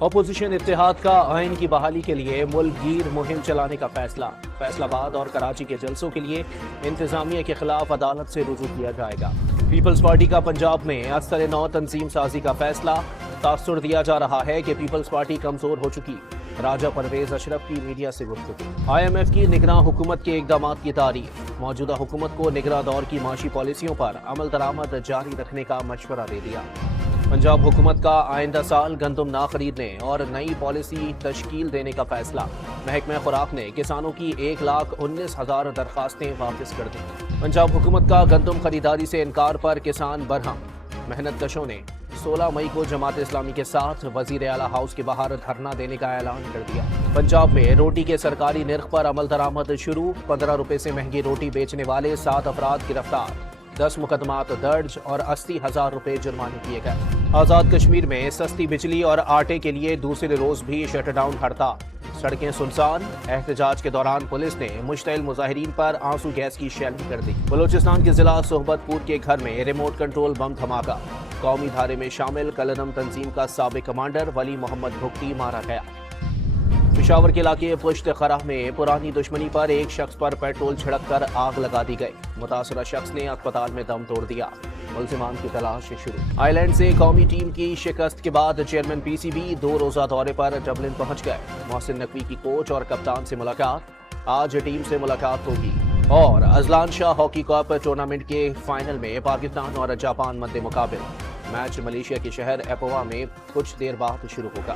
Opposition اتحاد کا آئین کی بحالی کے لیے ملک گیر مہم چلانے کا فیصلہ آباد اور کراچی کے جلسوں کے لیے انتظامیہ کے خلاف عدالت سے رجوع کیا جائے گا۔ پیپلز پارٹی کا پنجاب میں ازسر نو تنظیم سازی کا فیصلہ، تاثر دیا جا رہا ہے کہ پیپلز پارٹی کمزور ہو چکی، راجہ پرویز اشرف کی میڈیا سے گفتگو۔ آئی ایم ایف کی نگراں حکومت کے اقدامات کی تعریف، موجودہ حکومت کو نگراں دور کی معاشی پالیسیوں پر عمل درآمد جاری رکھنے کا مشورہ دے دیا۔ پنجاب حکومت کا آئندہ سال گندم نہ خریدنے اور نئی پالیسی تشکیل دینے کا فیصلہ، محکمہ خوراک نے کسانوں کی 1,19,000 درخواستیں واپس کر دیں۔ پنجاب حکومت کا گندم خریداری سے انکار پر کسان برہم، محنت کشوں نے 16 مئی کو جماعت اسلامی کے ساتھ وزیر اعلیٰ ہاؤس کے باہر دھرنا دینے کا اعلان کر دیا۔ پنجاب میں روٹی کے سرکاری نرخ پر عمل درآمد شروع، 15 روپے سے مہنگی روٹی بیچنے والے 7 افراد گرفتار، 10 مقدمات درج اور 80,000 روپے جرمانے کیے گئے۔ آزاد کشمیر میں سستی بجلی اور آٹے کے لیے دوسرے روز بھی شٹ ڈاؤن ہڑتال، سڑکیں سنسان۔ احتجاج کے دوران پولیس نے مشتعل مظاہرین پر آنسو گیس کی شیلنگ کر دی۔ بلوچستان کے ضلع صحبت پور کے گھر میں ریموٹ کنٹرول بم دھماکہ، قومی دھارے میں شامل کلنم تنظیم کا سابق کمانڈر ولی محمد بھگتی مارا گیا۔ پشاور کے علاقے پشت خرہ میں پرانی دشمنی پر ایک شخص پر پیٹرول چھڑک کر آگ لگا دی گئی، متاثرہ شخص نے اسپتال میں دم توڑ دیا، ملزمان کی تلاش شروع۔ آئی لینڈ سے قومی ٹیم کی شکست کے بعد چیئرمین پی سی بی 2 روزہ دورے پر ڈبلن پہنچ گئے۔ محسن نقوی کی کوچ اور کپتان سے ملاقات، آج ٹیم سے ملاقات ہوگی۔ اور اذلان شاہ ہاکی کپ ٹورنامنٹ کے فائنل میں پاکستان اور جاپان مد مقابل، میچ ملیشیا کے شہر ایپوا میں کچھ دیر بعد شروع ہوگا۔